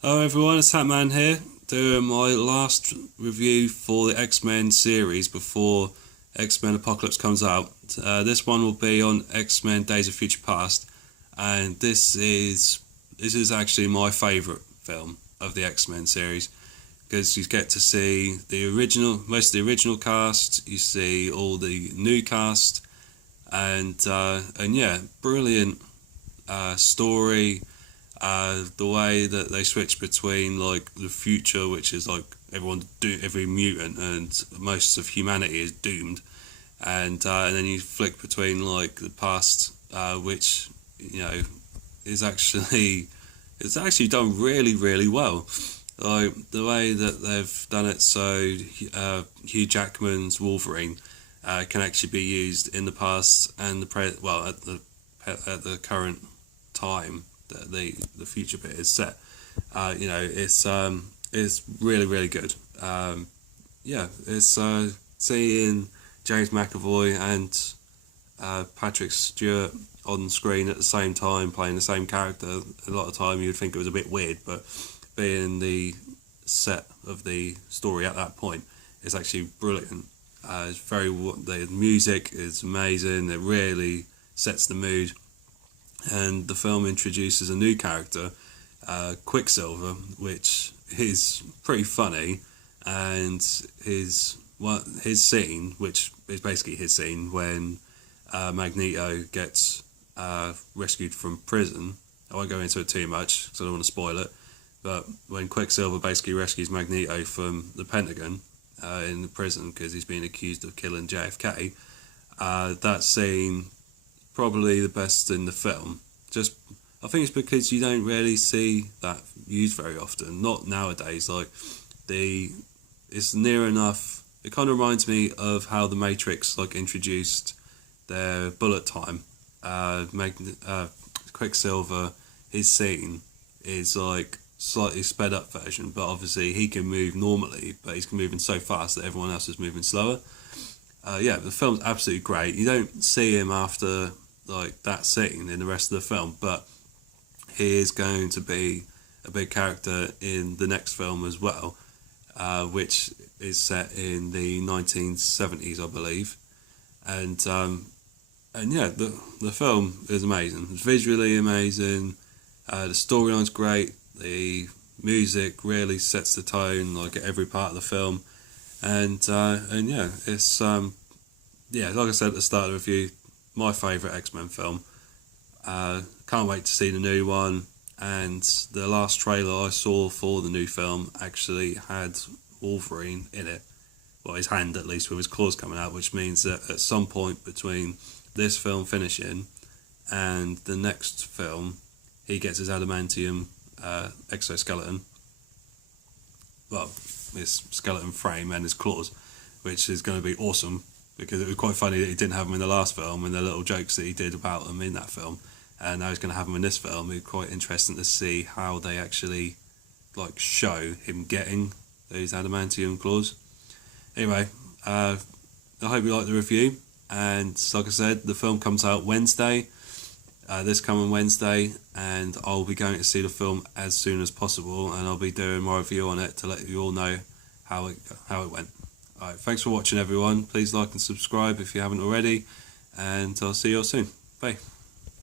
Hello everyone, it's Xmen here, doing my last review for the Xmen series before X-Men Apocalypse comes out. This one will be on X-Men Days of Future Past, and this is actually my favourite film of the X-Men series, because you get to see most of the original cast, you see all the new cast, and yeah, brilliant story. The way that they switch between like the future, which is like every mutant and most of humanity is doomed, and then you flick between like the past, which is actually it's actually done really well. Like the way that they've done it, so Hugh Jackman's Wolverine can actually be used in the past and at the current time that the future bit is set. It's really good. It's seeing James McAvoy and Patrick Stewart on screen at the same time playing the same character. A lot of time you'd think it was a bit weird, but being the set of the story at that point is actually brilliant. The music is amazing. It really sets the mood. And the film introduces a new character, Quicksilver, which is pretty funny, and his scene, which is basically his scene when Magneto gets rescued from prison. I won't go into it too much because I don't want to spoil it, but when Quicksilver basically rescues Magneto from the Pentagon in the prison because he's been accused of killing JFK, that scene probably the best in the film. I think it's because you don't really see that used very often. Not nowadays. It's near enough. It kind of reminds me of how the Matrix introduced their bullet time. Quicksilver, his scene is slightly sped up version, but obviously he can move normally, but he's moving so fast that everyone else is moving slower. The film's absolutely great. You don't see him after that scene in the rest of the film, but he is going to be a big character in the next film as well, which is set in the 1970s, I believe. And yeah, the film is amazing. It's visually amazing. The storyline's great. The music really sets the tone at every part of the film, and yeah, it's like I said at the start of the review, my favourite X-Men film. Can't wait to see the new one, and the last trailer I saw for the new film actually had Wolverine in it. Well, his hand at least, with his claws coming out, which means that at some point between this film finishing and the next film, he gets his adamantium exoskeleton. Well, his skeleton frame and his claws, which is going to be awesome, because it was quite funny that he didn't have them in the last film and the little jokes that he did about them in that film, and now he's going to have them in this film. It'd be quite interesting to see how they actually show him getting those adamantium claws. Anyway, I hope you liked the review, and like I said, the film comes out Wednesday, this coming Wednesday, and I'll be going to see the film as soon as possible, and I'll be doing my review on it to let you all know how it went. Alright, thanks for watching everyone. Please like and subscribe if you haven't already, and I'll see you all soon. Bye.